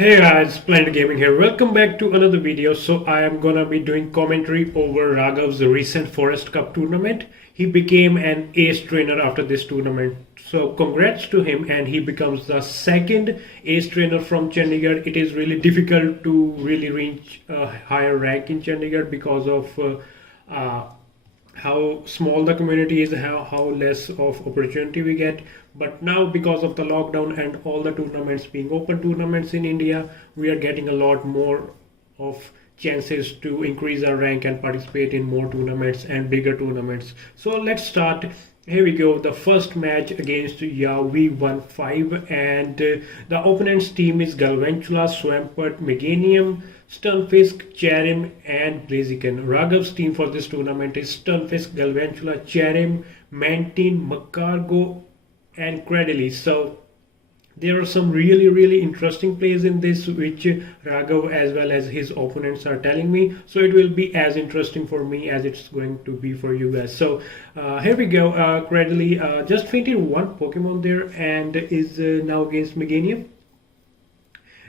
Hey guys, Splendid Gaming here. Welcome back to another video. So I am gonna be doing commentary over Raghav's recent Forest Cup tournament. He became an ace trainer after this tournament. So congrats to him, and he becomes the second ace trainer from Chandigarh. It is really difficult to really reach a higher rank in Chandigarh because of uh, how small the community is, how less of opportunity we get. But now, because of the lockdown and all the tournaments being open tournaments in India, we are getting a lot more of chances to increase our rank and participate in more tournaments and bigger tournaments. So let's start. Here we go. The first match against Yao, we won 5, and the opponent's team is Galvantula, Swampert, Meganium, Stunfisk, Cherrim, and Blaziken. Raghav's team for this tournament is Stunfisk, Galvantula, Cherrim, Mantine, Magcargo, and Cradily. So there are some really interesting plays in this which Raghav as well as his opponents are telling me, so it will be as interesting for me as it's going to be for you guys. So here we go. Cradily just fainted one Pokemon there and is now against Meganium.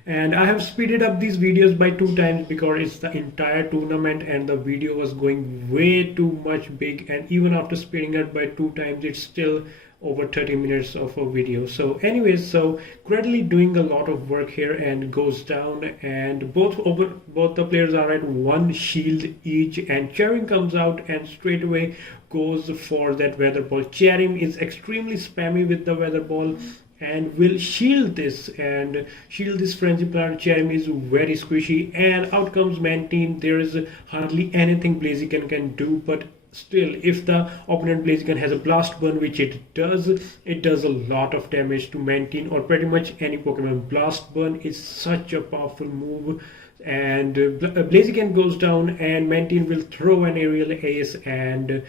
And I have speeded up these videos by 2 times because it's the entire tournament and the video was going way too much big, and even after speeding it by 2 times it's still over 30 minutes of a video. So anyways, so Cradily doing a lot of work here and goes down, and both the players are at 1 shield each, and Cherrim comes out and straight away goes for that weather ball. Cherrim is extremely spammy with the weather ball and will shield this frenzy plant. Cherrim is very squishy, and out comes Mantine. There is hardly anything Blaziken can do, but still, if the opponent Blaziken has a blast burn, which it does a lot of damage to Mantine or pretty much any Pokemon. Blast burn is such a powerful move, and Blaziken goes down and Mantine will throw an aerial ace, and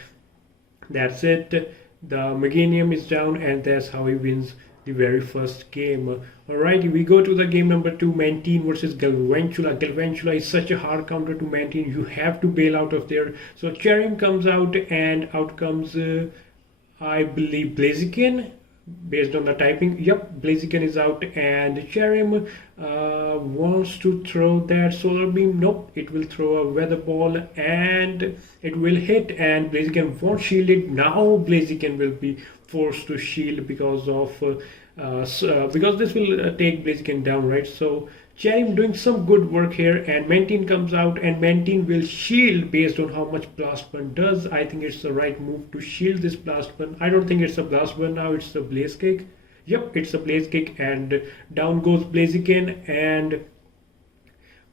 that's it. The Meganium is down, and that's how he wins the very first game. Alright, we go to the game number 2, Mantine versus Galvantula. Galvantula is such a hard counter to Mantine. You have to bail out of there. So Cherrim comes out, and out comes I believe Blaziken, based on the typing. Yep, Blaziken is out, and Cherrim wants to throw that solar beam. Nope, it will throw a weather ball and it will hit, and Blaziken won't shield it. Now Blaziken will be forced to shield because of because this will take Blaziken down, right? So Cherrim doing some good work here, and Mantine comes out, and Mantine will shield based on how much blast burn does. I think it's the right move to shield this blast burn. I don't think it's a blast burn now, it's a blaze kick. Yep, it's a blaze kick, and down goes Blaziken, and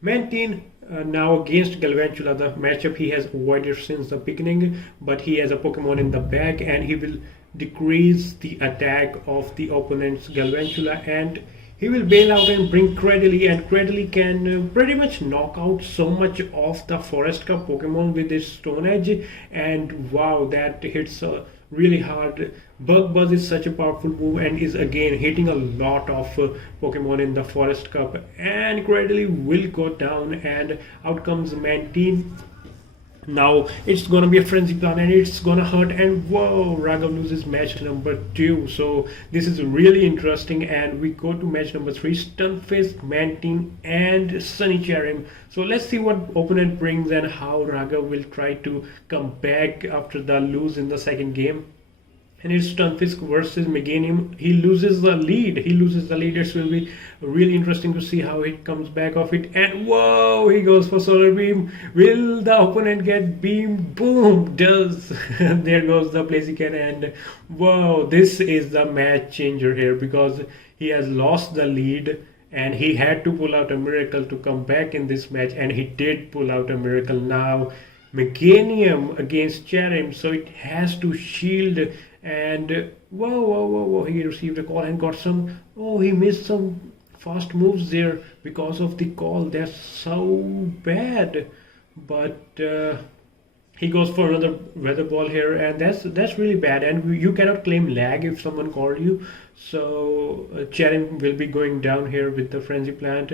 Mantine now against Galvantula. The matchup he has avoided since the beginning, but he has a Pokemon in the back, and he will decrease the attack of the opponent's Galvantula, and he will bail out and bring Cradily, and Cradily can pretty much knock out so much of the Forest Cup Pokemon with his Stone Edge, and wow, that hits really hard. Bug Buzz is such a powerful move and is again hitting a lot of Pokemon in the Forest Cup, and Cradily will go down, and out comes Mantine. Now it's gonna be a frenzy plan and it's gonna hurt, and whoa, Raghav loses match number 2. So this is really interesting, and we go to match number 3, Stunfisk, Mantine, and Sunny Cherrim. So let's see what opponent brings and how Raghav will try to come back after the lose in the second game. And it's Stunfisk versus Meganium. He loses the lead. It will be really interesting to see how he comes back off it. And whoa, he goes for solar beam. Will the opponent get beam? Boom, does. There goes the Blaziken, and whoa, this is the match changer here because he has lost the lead, and he had to pull out a miracle to come back in this match, and he did pull out a miracle. Now Meganium against Cherrim, so it has to shield, and whoa, he received a call and got some, he missed some fast moves there because of the call. That's so bad, but he goes for another weather ball here, and that's really bad, and you cannot claim lag if someone called you. So Cherrim will be going down here with the frenzy plant,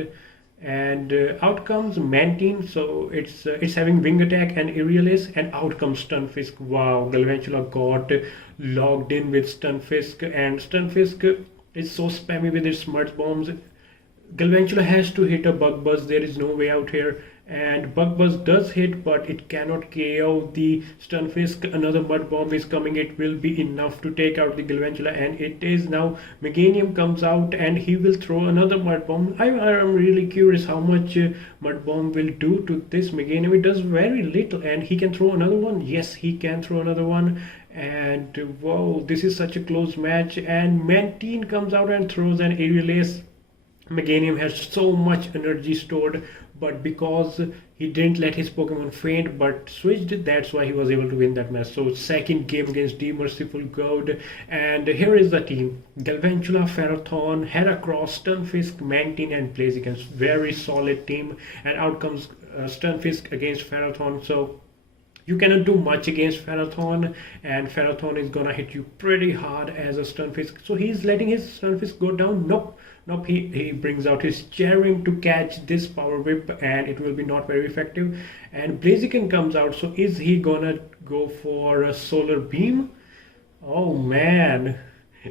and out comes Mantine. So it's having wing attack and aerial ace, and out comes Stunfisk. Wow, Galvantula got logged in with Stunfisk, and Stunfisk is so spammy with its smudge bombs. Galvantula has to hit a bug buzz. There is no way out here. And bug buzz does hit, but it cannot KO the Stunfisk. Another mud bomb is coming. It will be enough to take out the Galvantula, and it is now. Meganium comes out, and he will throw another mud bomb. I am really curious how much mud bomb will do to this Meganium. It does very little, and he can throw another one. Yes, he can throw another one. And whoa, this is such a close match. And Mantine comes out and throws an aerial ace. Meganium has so much energy stored, but because he didn't let his Pokemon faint but switched, that's why he was able to win that match. So second game against the Merciful God, and here is the team: Galvantula, Ferrothorn, Heracross, Stunfisk, Mantine, and Blaziken. Very solid team, and out comes Stunfisk against Ferrothorn. So you cannot do much against Ferrothorn, and Ferrothorn is gonna hit you pretty hard as a Stunfisk. So he's letting his Stunfisk go down. Nope, nope. He brings out his Cherrim to catch this power whip, and it will be not very effective. And Blaziken comes out. So is he gonna go for a Solar Beam? Oh man,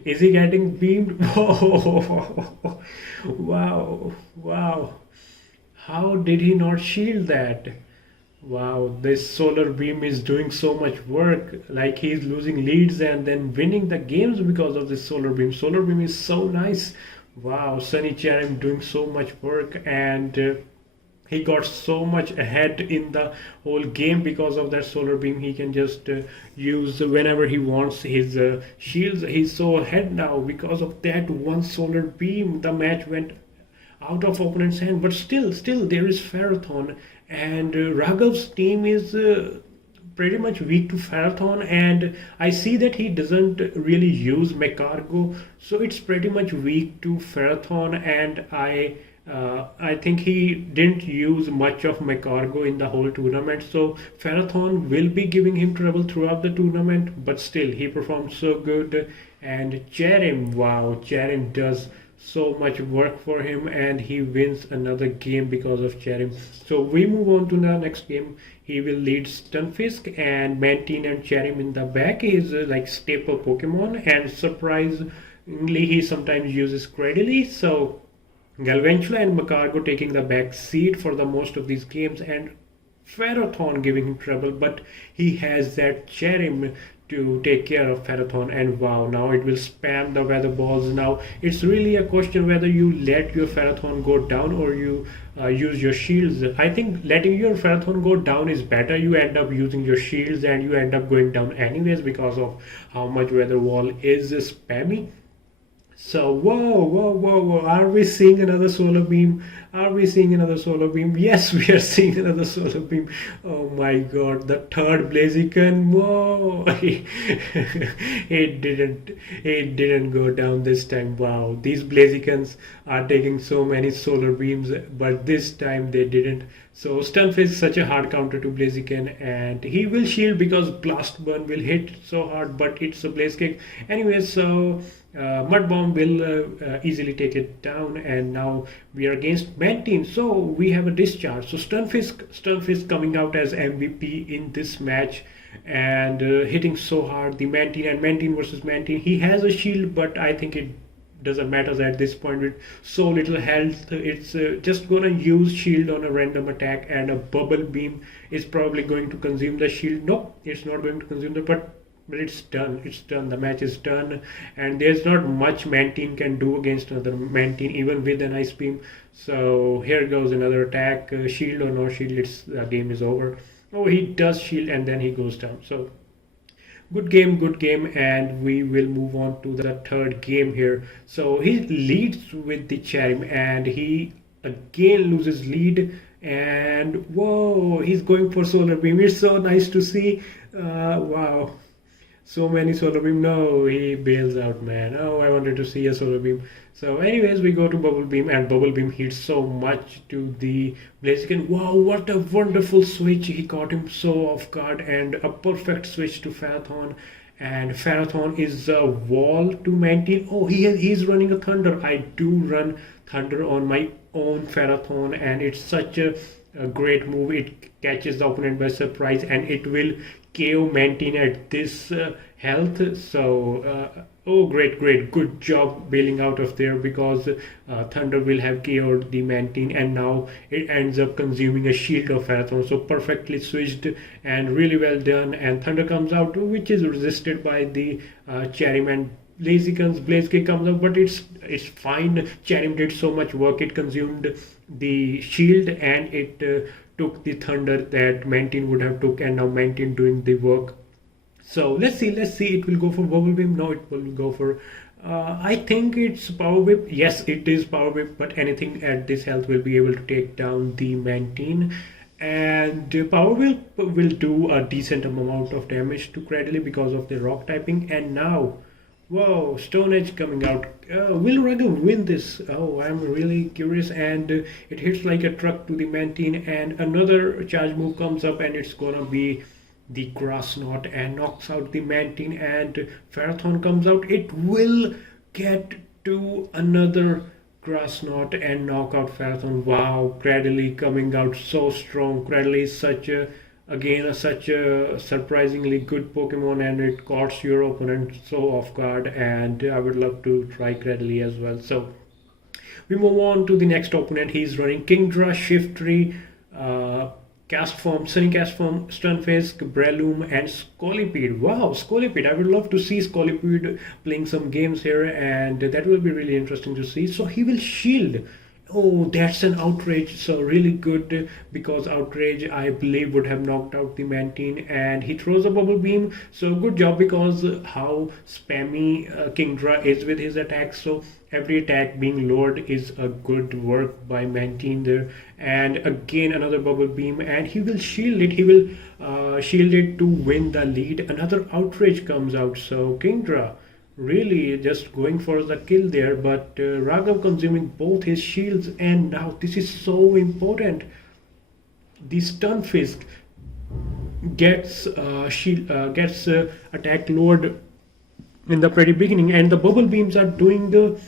is he getting beamed? Whoa. Wow, wow. How did he not shield that? Wow, this solar beam is doing so much work. Like he's losing leads and then winning the games because of this solar beam. Solar beam is so nice. Wow, Sunny Cherrim doing so much work, and he got so much ahead in the whole game because of that solar beam. He can just use whenever he wants his shields. He's so ahead now because of that one solar beam. The match went out of opponent's hand, but still there is Ferrothorn, and Raghav's team is pretty much weak to Ferrothorn, and I see that he doesn't really use Magcargo, so it's pretty much weak to Ferrothorn, and I think he didn't use much of Magcargo in the whole tournament, so Ferrothorn will be giving him trouble throughout the tournament, but still he performed so good. And Cherrim, wow, Cherrim does so much work for him, and he wins another game because of Cherrim. So we move on to the next game. He will lead Stunfisk, and Mantine and Cherrim in the back is like staple Pokemon, and surprisingly he sometimes uses Cradily. So Galvantula and Magcargo taking the back seat for the most of these games, and Ferrothorn giving him trouble, but he has that Cherrim to take care of Ferrothorn, and wow, now it will spam the weather balls. Now it's really a question whether you let your Ferrothorn go down or you use your shields. I think letting your Ferrothorn go down is better. You end up using your shields and you end up going down anyways because of how much weather wall is spammy. So, whoa, are we seeing another solar beam? Are we seeing another solar beam? Yes, we are seeing another solar beam. Oh my god, the third Blaziken. Whoa, it didn't go down this time. Wow, these Blazikens are taking so many solar beams, but this time they didn't. So Stunfisk is such a hard counter to Blaziken, and he will shield because Blast Burn will hit so hard, but it's a Blaze Kick. Anyway, so Mud Bomb will easily take it down, and now we are against Mantine. So we have a discharge. So Stunfisk coming out as MVP in this match, and hitting so hard. The Mantine versus Mantine. He has a shield, but I think it doesn't matter at this point with so little health. It's just gonna use shield on a random attack, and a bubble beam is probably going to consume the shield. Nope, it's not going to consume the, but it's done. It's done. The match is done, and there's not much Mantine can do against another Mantine, even with an ice beam. So here goes another attack. Shield or no shield, the game is over. Oh, he does shield, and then he goes down. So good game, and we will move on to the third game here. So he leads with the Cherrim, and he again loses lead, and whoa, he's going for solar beam. It's so nice to see. Wow, so many solar beam. No, he bails out, man. Oh, I wanted to see a solar beam. So anyways, we go to bubble beam, and bubble beam hits so much to the Blaziken. Wow, what a wonderful switch. He caught him so off guard, and a perfect switch to Ferrothorn. And Ferrothorn is a wall to Mantine. Oh, he's running a Thunder. I do run Thunder on my own Ferrothorn, and it's such a great move. It catches the opponent by surprise, and it will KO Mantine at this health. So Oh, great, great. Good job bailing out of there because Thunder will have KO'd the Mantine and now it ends up consuming a shield of Marathon. So perfectly switched and really well done. And Thunder comes out, which is resisted by the Cherrim and Lazy Guns. Blaze Kick comes out, but it's fine. Cherrim did so much work. It consumed the shield and it took the Thunder that Mantine would have took, and now Mantine doing the work. So let's see. It will go for Bubble Beam. No, it will go for. I think it's Power Whip. Yes, it is Power Whip, but anything at this health will be able to take down the Mantine. And Power Whip will do a decent amount of damage to Cradily because of the rock typing. And now, whoa, Stone Edge coming out. Will Raghav win this? Oh, I'm really curious. And it hits like a truck to the Mantine. And another charge move comes up, and it's gonna be the grass knot and knocks out the Mantine, and Marathon comes out. It will get to another grass knot and knock out Marathon. Wow, Cradily coming out so strong. Cradily is such a surprisingly good Pokemon, and it caught your opponent so off guard, and I would love to try Cradily as well. So we move on to the next opponent. He's running Kingdra, Shiftry, Cast Form, Sunny Cast Form, Stunfisk, Breloom, and Scolipede. Wow, Scolipede. I would love to see Scolipede playing some games here, and that will be really interesting to see. So he will shield. Oh, that's an Outrage. So really good because Outrage, I believe, would have knocked out the Mantine, and he throws a Bubble Beam. So good job because how spammy Kingdra is with his attacks. So every attack being lowered is a good work by Mantine there. And again another Bubble Beam, and he will shield it. He will shield it to win the lead. Another Outrage comes out. So Kingdra really just going for the kill there, but Raghav consuming both his shields, and now this is so important. The Stunfisk gets attack lowered in the pretty beginning, and the Bubble Beams are doing the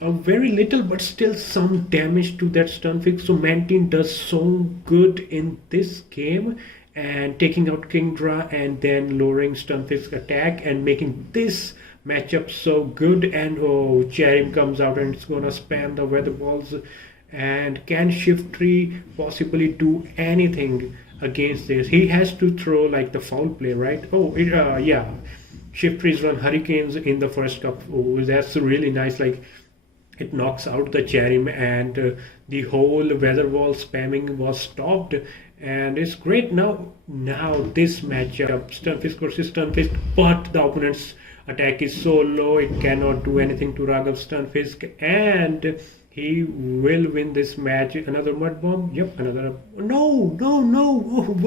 very little but still some damage to that Stunfisk. So Mantine does so good in this game, and taking out Kingdra and then lowering Stunfisk attack and making this matchup so good. And oh, Cherrim comes out and it's gonna spam the weather balls. And can Shiftry possibly do anything against this? He has to throw like the foul play, right? Oh, yeah. Shiftry's run Hurricanes in the first cup. Oh, that's really nice. Like it knocks out the Cherrim, and the whole weather wall spamming was stopped, and it's great. Now this matchup, Stunfisk versus Stunfisk, but the opponent's attack is so low it cannot do anything to Raghav Stunfisk, and he will win this match. Another mud bomb. Yep, another. No.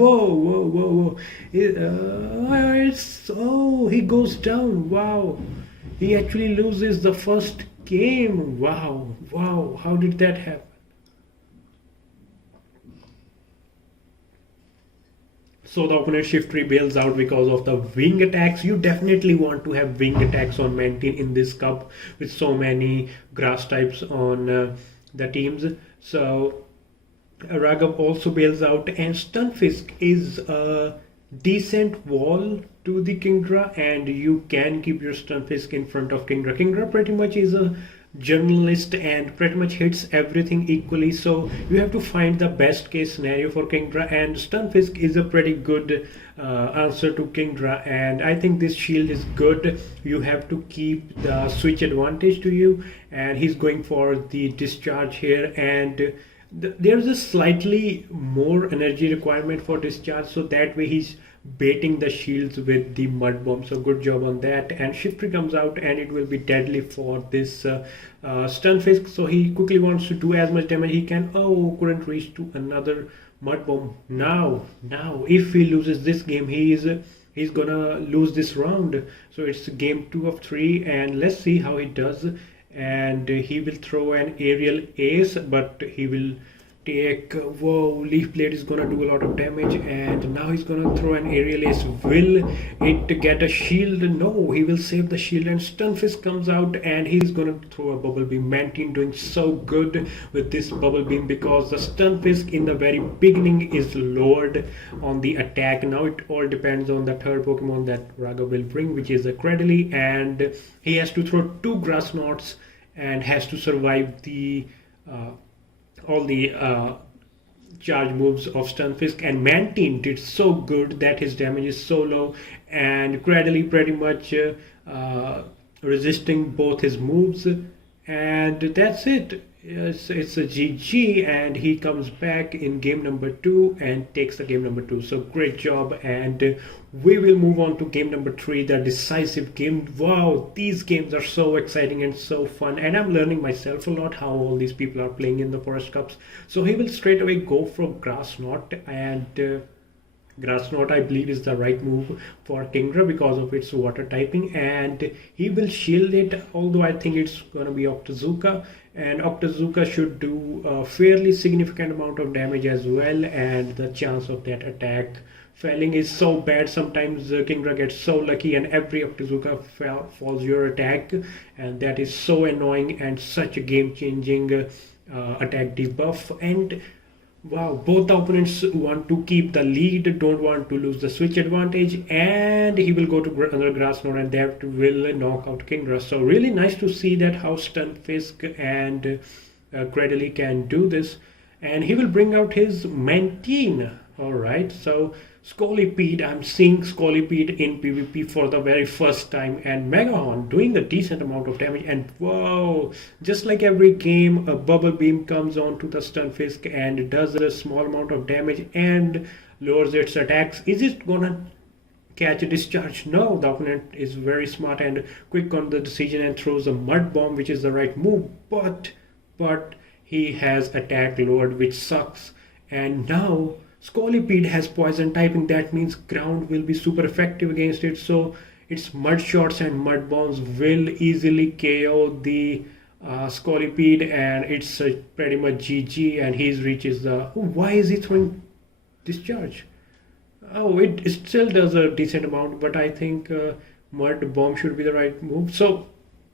Whoa. He goes down. Wow. He actually loses the first game. Wow. How did that happen? So the opponent Shiftry bails out because of the wing attacks. You definitely want to have wing attacks on Mantine in this cup with so many grass types on the teams. So Raghav also bails out, and Stunfisk is a decent wall to the Kingdra, and you can keep your Stunfisk in front of Kingdra. Kingdra pretty much is a journalist and pretty much hits everything equally, so you have to find the best case scenario for Kingdra, and Stunfisk is a pretty good answer to Kingdra, and I think this shield is good. You have to keep the switch advantage to you, and he's going for the discharge here, and there's a slightly more energy requirement for discharge, so that way he's baiting the shields with the mud bomb. So good job on that. And Shiftry comes out, and it will be deadly for this Stunfisk, so he quickly wants to do as much damage he can. Oh, couldn't reach to another mud bomb. Now if he loses this game, he's gonna lose this round. So it's game 2 of 3, and let's see how he does. And he will throw an aerial ace, but he will take whoa, leaf blade is gonna do a lot of damage, and now he's gonna throw an aerial ace. Will it get a shield? No, he will save the shield, and Stunfisk comes out and he's gonna throw a bubble beam. Mantine doing so good with this bubble beam because the Stunfisk in the very beginning is lowered on the attack. Now it all depends on the third Pokemon that Raghav will bring, which is a Cradily, and he has to throw two grass knots and has to survive the all the charge moves of Stunfisk. And Mantine did so good that his damage is so low, and Cradily pretty much resisting both his moves, and that's it. It's a GG, and he comes back in game number 2 and takes the game number 2. So great job, and we will move on to game number 3, the decisive game. Wow, these games are so exciting and so fun, and I'm learning myself a lot how all these people are playing in the Forest Cups. So he will straight away go for Grass Knot, and Grass Knot I believe is the right move for Kingdra because of its water typing, and he will shield it, although I think it's gonna be Octazooka, and Octazooka should do a fairly significant amount of damage as well, and the chance of that attack failing is so bad. Sometimes Kingdra gets so lucky and every Octazooka falls your attack, and that is so annoying and such a game-changing attack debuff. And wow, both the opponents want to keep the lead, don't want to lose the switch advantage, and he will go to another grass node, and that will knock out Kingdra. So really nice to see that how Stunfisk and Cradily can do this, and he will bring out his Mantine. All right, so Scolipede, I'm seeing Scolipede in PvP for the very first time, and Megahorn doing a decent amount of damage, and whoa, just like every game, a bubble beam comes onto the Stunfisk and does a small amount of damage and lowers its attacks. Is it gonna catch a discharge? No, the opponent is very smart and quick on the decision and throws a mud bomb, which is the right move, but he has attack lowered, which sucks. And now Scolipede has poison typing, that means ground will be super effective against it, so its mud shots and mud bombs will easily KO the Scolipede, and it's pretty much GG, and he reaches the... Oh, why is he throwing discharge? Oh, it still does a decent amount, but I think mud bomb should be the right move. So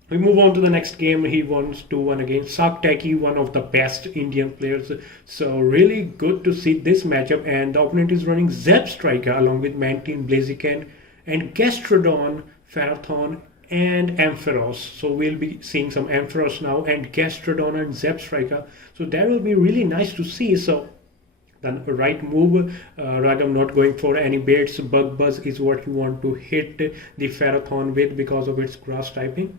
we move on to the next game. He wants 2-1 against Saktaki, one of the best Indian players. So really good to see this matchup. And the opponent is running Zeb Striker along with Mantine, Blaziken, and Gastrodon, Ferrothorn, and Ampharos. So we'll be seeing some Ampharos now, and Gastrodon and Zeb Striker. So that will be really nice to see. So the right move, Raghav not going for any baits. Bug Buzz is what you want to hit the Ferrothorn with because of its grass typing.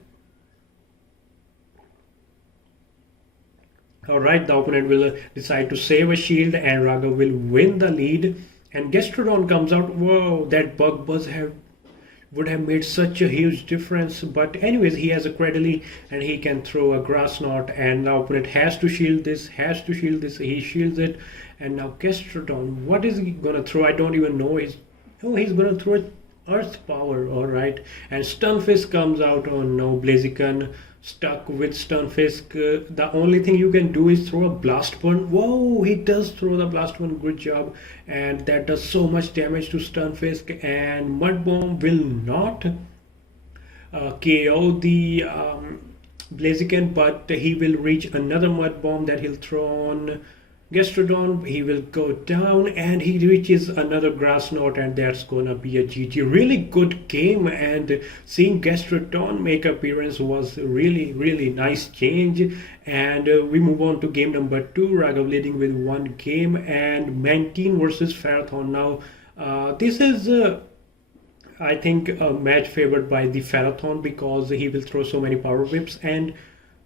Alright, the opponent will decide to save a shield, and Raghav will win the lead. And Gastrodon comes out. Whoa, that Bug Buzz would have made such a huge difference. But anyways, he has a Cradily and he can throw a Grass Knot, and the opponent has to shield this, he shields it. And now Gastrodon, what is he gonna throw? I don't even know. He's gonna throw it Earth Power, alright. And Stunfisk comes out. Oh no, Blaziken stuck with Stunfisk. The only thing you can do is throw a Blast Burn. Whoa, he does throw the Blast Burn, good job. And that does so much damage to Stunfisk. And Mud Bomb will not KO the Blaziken, but he will reach another Mud Bomb that he'll throw on Gastrodon. He will go down and he reaches another Grass Knot, and that's gonna be a GG. Really good game, and seeing Gastrodon make appearance was really nice change. And we move on to game number 2. Raghav leading with 1 game, and Mantine versus Ferrothorn. Now this is I think a match favored by the Ferrothorn because he will throw so many power whips, and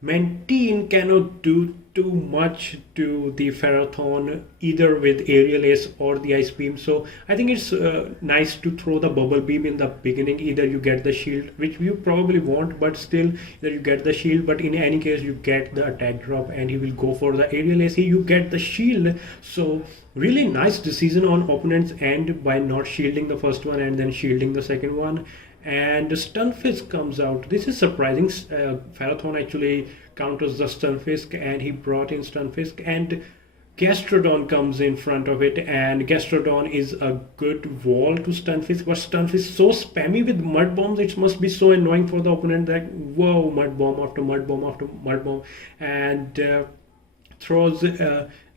Mantine cannot do too much to the Ferrothorn either with Aerial Ace or the Ice Beam. So I think it's nice to throw the Bubble Beam in the beginning. Either you get the shield, which you probably won't, but still either you get the shield, but in any case you get the attack drop, and he will go for the Aerial Ace, you get the shield. So really nice decision on opponent's end by not shielding the first one and then shielding the second one. And Stunfisk comes out. This is surprising. Ferrothorn actually counters the Stunfisk, and he brought in Stunfisk, and Gastrodon comes in front of it, and Gastrodon is a good wall to Stunfisk. But Stunfisk is so spammy with mud bombs, it must be so annoying for the opponent that whoa, mud bomb after mud bomb after mud bomb, and throws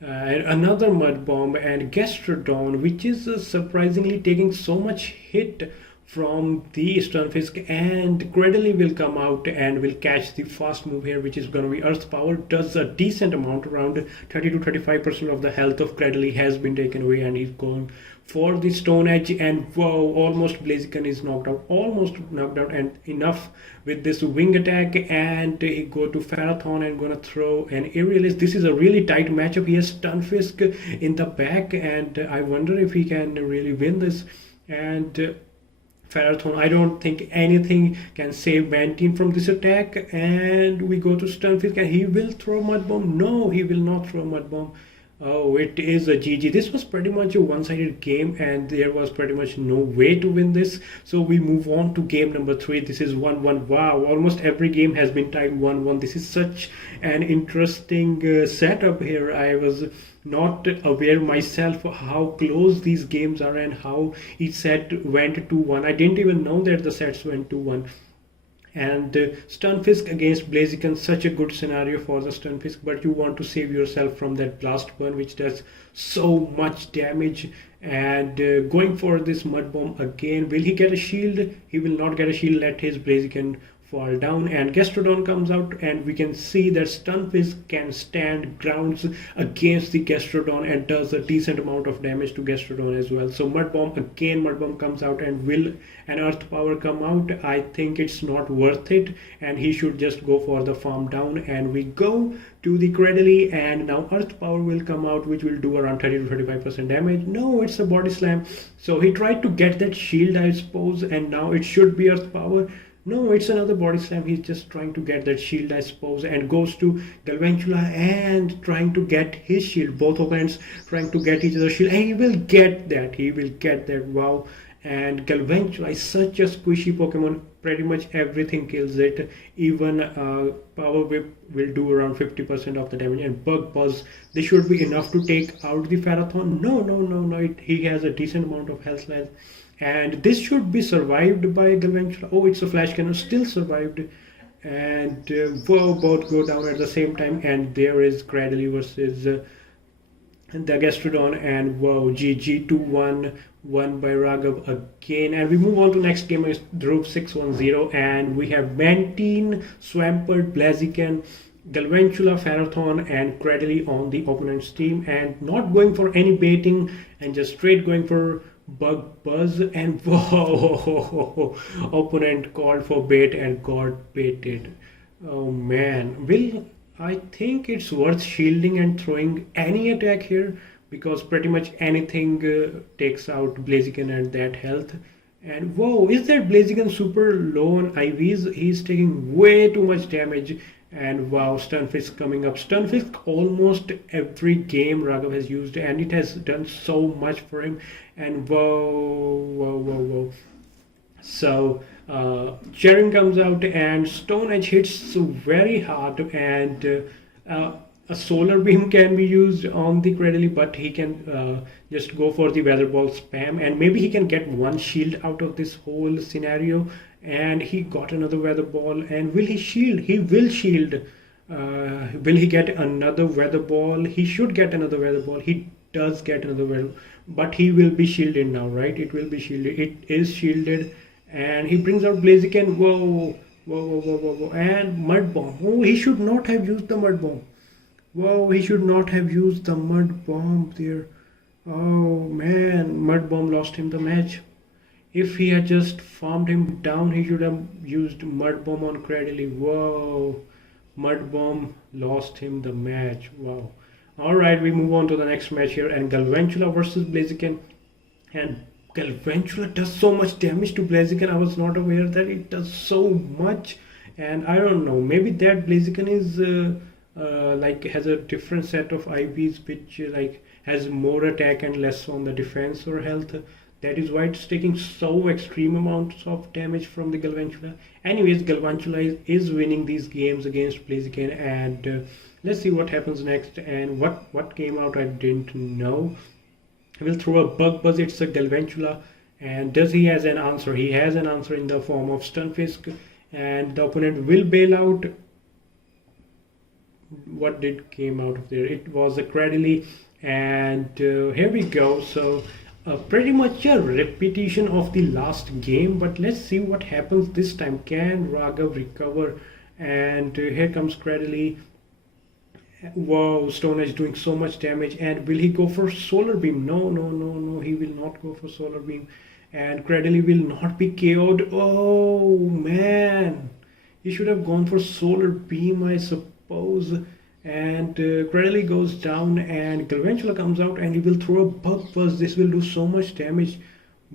another mud bomb and Gastrodon, which is surprisingly taking so much hit from the Stunfisk, and Cradily will come out and will catch the fast move here, which is going to be Earth Power. Does a decent amount, around 30 to 35% of the health of Cradily has been taken away, and he's going for the Stone Edge, and whoa, almost Blaziken is knocked out, almost knocked out, and enough with this wing attack, and he go to Pharathon and gonna throw an Aerialist. This is a really tight matchup. He has Stunfisk in the back, and I wonder if he can really win this. And Pharathon, I don't think anything can save Mantine from this attack, and we go to Stunfisk, and he will throw Mud Bomb. No, he will not throw Mud Bomb. Oh, it is a GG. This was pretty much a one-sided game, and there was pretty much no way to win this. So we move on to game number 3. This is 1-1. Wow, almost every game has been tied 1-1. This is such an interesting setup here. I was not aware myself how close these games are and how each set went 2-1. I didn't even know that the sets went 2-1. And Stunfisk against Blaziken, such a good scenario for the Stunfisk, but you want to save yourself from that blast burn, which does so much damage. And going for this mud bomb again, will he get a shield? He will not get a shield. Let his Blaziken fall down, and Gastrodon comes out, and we can see that Stunfisk can stand grounds against the Gastrodon and does a decent amount of damage to Gastrodon as well. So Mud Bomb again, Mud Bomb comes out, and will an Earth Power come out? I think it's not worth it, and he should just go for the farm down. And we go to the Cradily, and now Earth Power will come out, which will do around 30 to 35% damage. No, it's a body slam. So he tried to get that shield, I suppose, and now it should be Earth Power. No, it's another body slam. He's just trying to get that shield, I suppose, and goes to Galvantula and trying to get his shield. Both opponents trying to get each other's shield, and he will get that. He will get that. Wow. And Galvantula is such a squishy Pokemon. Pretty much everything kills it. Even Power Whip will do around 50% of the damage. And Bug Buzz, they should be enough to take out the Pharathon. No. He has a decent amount of health left. And this should be survived by Galvantula. Oh, it's a flash cannon, still survived. And whoa, both go down at the same time. And there is Cradily versus the Gastrodon. And whoa, GG 2-1, won by Raghav again. And we move on to next game is Dhruv 610. And we have Mantine, Swampert, Blaziken, Galvantula, Pharathon, and Cradily on the opponent's team. And not going for any baiting, and just straight going for Bug Buzz, and whoa, opponent called for bait and got baited. Oh man, I think it's worth shielding and throwing any attack here, because pretty much anything takes out Blaziken and that health. And whoa, is that Blaziken super low on IVs? He's taking way too much damage. And wow, Stunfisk coming up. Stunfisk almost every game Raghav has used, and it has done so much for him. And whoa. So Cherrim comes out, and Stone Edge hits very hard, and a solar beam can be used on the Cradily, but he can just go for the weather ball spam, and maybe he can get one shield out of this whole scenario. And he got another weather ball, and will he shield? He will shield. Will he get another weather ball? He should get another weather ball. He does get another weather, but he will be shielded now, right? It will be shielded. It is shielded, and he brings out Blaziken. Whoa, and Mud Bomb. Oh, he should not have used the Mud Bomb. Whoa, he should not have used the Mud Bomb there. Oh man, Mud Bomb lost him the match. If he had just farmed him down, he should have used Mud Bomb on Cradily. Whoa, Mud Bomb lost him the match. Wow. Alright, we move on to the next match here, and Galvantula versus Blaziken. And Galvantula does so much damage to Blaziken. I was not aware that it does so much. And I don't know, maybe that Blaziken is like has a different set of IVs, which like has more attack and less on the defense or health. That is why it's taking so extreme amounts of damage from the Galvantula. Anyways, Galvantula is winning these games against Blaziken, and let's see what happens next. And what came out, I didn't know. He will throw a bug buzz. It's a Galvantula, and does he has an answer? He has an answer in the form of Stunfisk, and the opponent will bail out. What did came out of there? It was a Cradily, and here we go. So pretty much a repetition of the last game, but let's see what happens this time. Can Raghav recover? And here comes Cradily. Wow, Stone Edge doing so much damage, and will he go for Solar Beam? No, no, no, no, he will not go for Solar Beam, and Cradily will not be KO'd. Oh man, he should have gone for Solar Beam, I suppose. And Cradily goes down, and Galvantula comes out, and he will throw a Bug Buzz. This will do so much damage.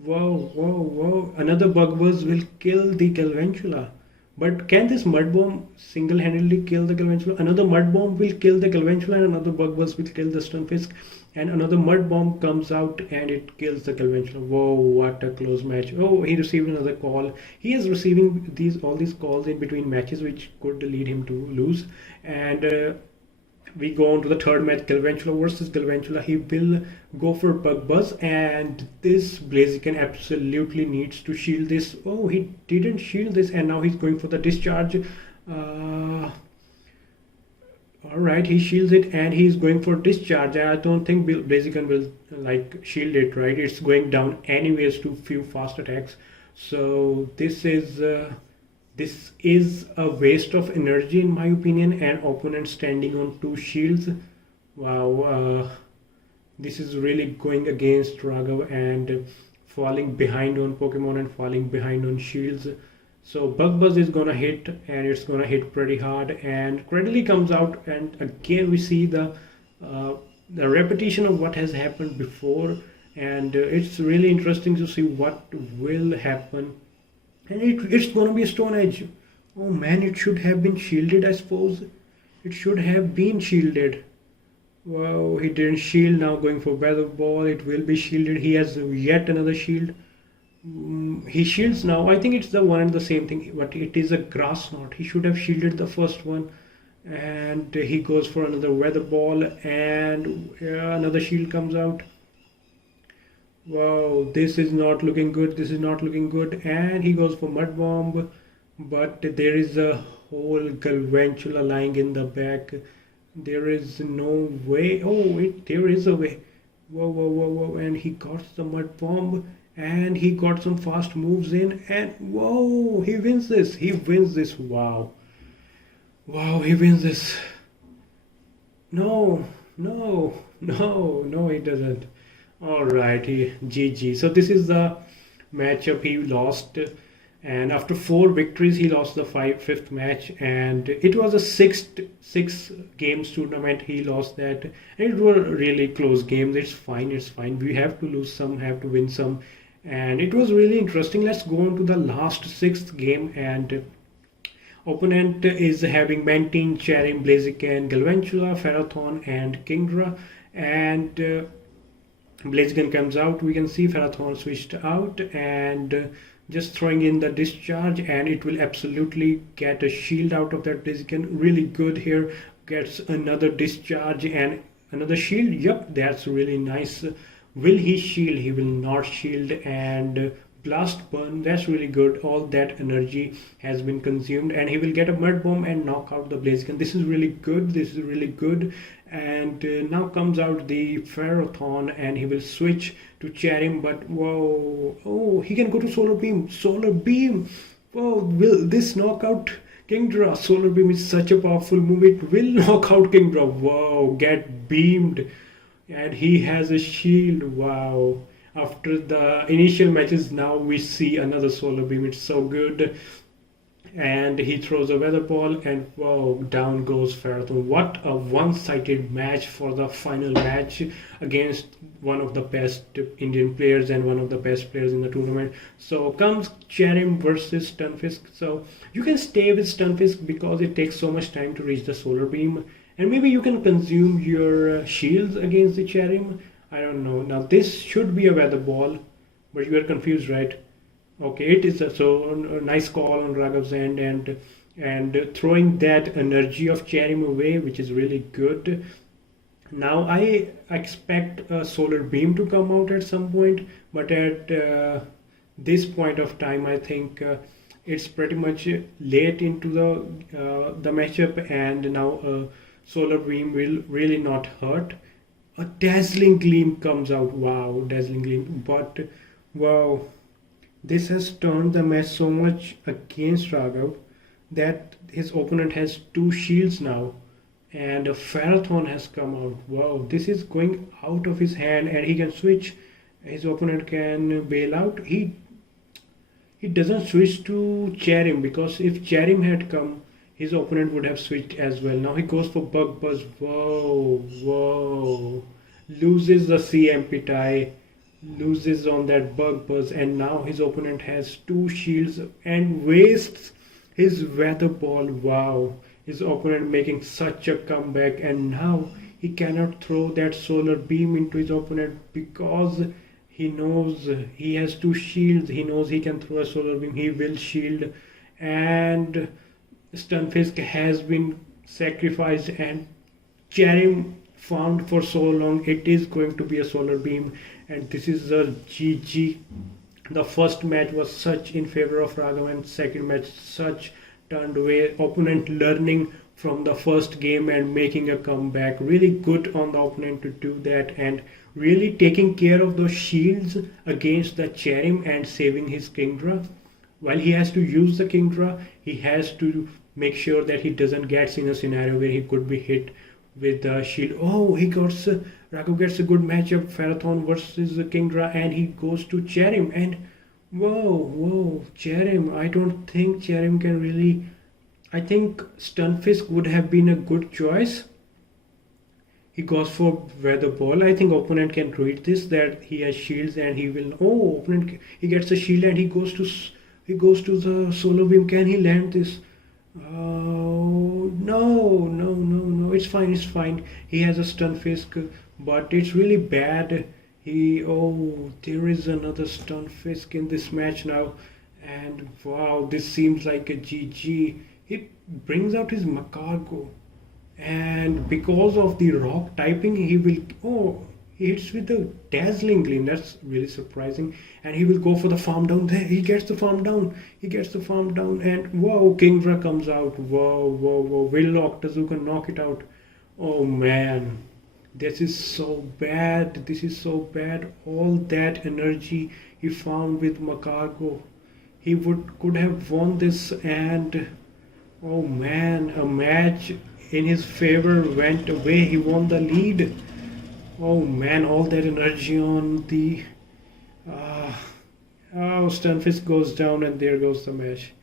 Wow, wow, wow. Another Bug Buzz will kill the Galvantula. But can this Mud Bomb single-handedly kill the Galvantula? Another Mud Bomb will kill the Galvantula, and another Bug Buzz will kill the Stunfisk. And another Mud Bomb comes out, and it kills the Galvantula. Whoa, what a close match. Oh, he received another call. He is receiving all these calls in between matches, which could lead him to lose. And we go on to the third match, Galvantula versus Galvantula. He will go for Bug Buzz, and this Blaziken absolutely needs to shield this. Oh, he didn't shield this, and now he's going for the discharge. Alright, he shields it, and he's going for discharge. I don't think Blaziken will like shield it, right? It's going down anyways to few fast attacks. So this is a waste of energy in my opinion, and opponent standing on 2 shields. Wow, this is really going against Raghav and falling behind on Pokemon and falling behind on shields. So Bug Buzz is gonna hit, and it's gonna hit pretty hard, and Cradily comes out, and again we see the repetition of what has happened before, and it's really interesting to see what will happen. And it's gonna be a Stone Edge. Oh man, it should have been shielded, I suppose. It should have been shielded. Wow, he didn't shield. Now going for Weather Ball. It will be shielded. He has yet another shield. He shields now. I think it's the one and the same thing, but it is a Grass Knot. He should have shielded the first one. And he goes for another Weather Ball, and another shield comes out. Wow, this is not looking good. This is not looking good. And he goes for Mud Bomb, but there is a whole Galvantula lying in the back. There is no way. Oh wait, there is a way. Whoa, whoa, whoa, whoa. And he got the Mud Bomb, and he got some fast moves in, and whoa, he wins this. He wins this. Wow. Wow, he wins this. No, no, no, no, he doesn't. Alright, GG. So this is the matchup he lost, and after 4 victories he lost the fifth match, and it was a six games tournament. He lost that, and it were really close games. It's fine, it's fine. We have to lose some, have to win some, and it was really interesting. Let's go on to the last 6th game, and opponent is having Mantine, Cherrim, Blaziken, Galvantula, Ferrothorn, and Kingdra, and Blaziken comes out. We can see Ferrothorn switched out, and just throwing in the discharge, and it will absolutely get a shield out of that Blaziken. Really good here. Gets another discharge and another shield. Yep, that's really nice. Will he shield? He will not shield, and Blast Burn, that's really good. All that energy has been consumed, and he will get a Mud Bomb and knock out the Blaziken. This is really good. This is really good. And now comes out the Ferrothorn, and he will switch to Cherrim, but whoa, oh, he can go to Solar Beam. Solar Beam. Whoa, will this knock out Kingdra? Solar Beam is such a powerful move. It will knock out Kingdra. Whoa, get beamed. And he has a shield. Wow. After the initial matches, now we see another Solar Beam. It's so good. And he throws a Weather Ball, and whoa, down goes Ferrothorn. What a one-sided match for the final match against one of the best Indian players and one of the best players in the tournament. So comes Cherrim versus Stunfisk. So you can stay with Stunfisk because it takes so much time to reach the Solar Beam, and maybe you can consume your shields against the Cherrim. I don't know. Now this should be a Weather Ball. but you are confused, right? Okay, it is so a nice call on Raghav's end, and throwing that energy of Cherrim away, which is really good. Now I expect a solar beam to come out at some point, but at this point of time, I think it's pretty much late into the matchup, and now a solar beam will really not hurt. A dazzling gleam comes out. Wow, dazzling gleam! But wow, this has turned the match so much against Raghav that his opponent has two shields now, and a Pharathon has come out. Wow, this is going out of his hand, and he can switch. His opponent can bail out. He doesn't switch to Cherrim, because if Cherrim had come, his opponent would have switched as well. Now he goes for Bug Buzz. Whoa, whoa. Loses the CMP tie, loses on that Bug Buzz, and now his opponent has two shields and wastes his Weather Ball. Wow. His opponent making such a comeback, and now he cannot throw that solar beam into his opponent because he knows he has two shields. He knows he can throw a solar beam. He will shield, and Stunfisk has been sacrificed, and Cherrim farmed for so long. It is going to be a solar beam, and this is a GG. The first match was such in favor of Raghav, and second match such turned away. Opponent learning from the first game and making a comeback. Really good on the opponent to do that, and really taking care of those shields against the Cherrim and saving his Kingdra. While he has to use the Kingdra, he has to make sure that he doesn't get in a scenario where he could be hit with the shield. Oh, Raghav gets a good matchup, Pharathon versus the Kingdra, and he goes to Cherrim, and whoa, Cherrim. I don't think Cherrim can really. I think Stunfisk would have been a good choice. He goes for Weather Ball. I think opponent can read this, that he has shields and he will. Oh, opponent, he gets a shield and he goes to the solar beam. Can he land this? Oh no! It's fine. He has a Stunfisk, but it's really bad. There is another Stunfisk in this match now, and wow, this seems like a GG. He brings out his Magcargo, and because of the rock typing, he hits with the dazzling gleam. That's really surprising, and he will go for the farm down. There, he gets the farm down, and wow, Kingdra comes out. Whoa, will Octazooka knock it out? Oh man, this is so bad. All that energy he found with Magcargo, he could have won this, and oh man, a match in his favor went away. He won the lead. Oh man, all that energy on the Stunfisk goes down, and there goes the match.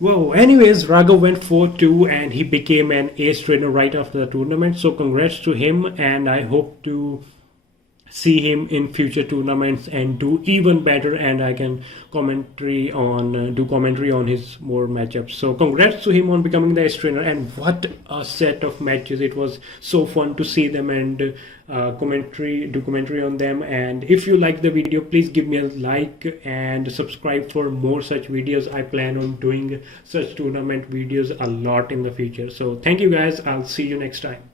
Whoa, anyways, Raghav went 4-2 and he became an ace trainer right after the tournament. So congrats to him, and I hope to see him in future tournaments and do even better, and I can do commentary on his more matchups. So congrats to him on becoming the ace trainer, and what a set of matches. It was so fun to see them and do commentary on them. And if you like the video, please give me a like and subscribe for more such videos. I plan on doing such tournament videos a lot in the future. So thank you guys. I'll see you next time.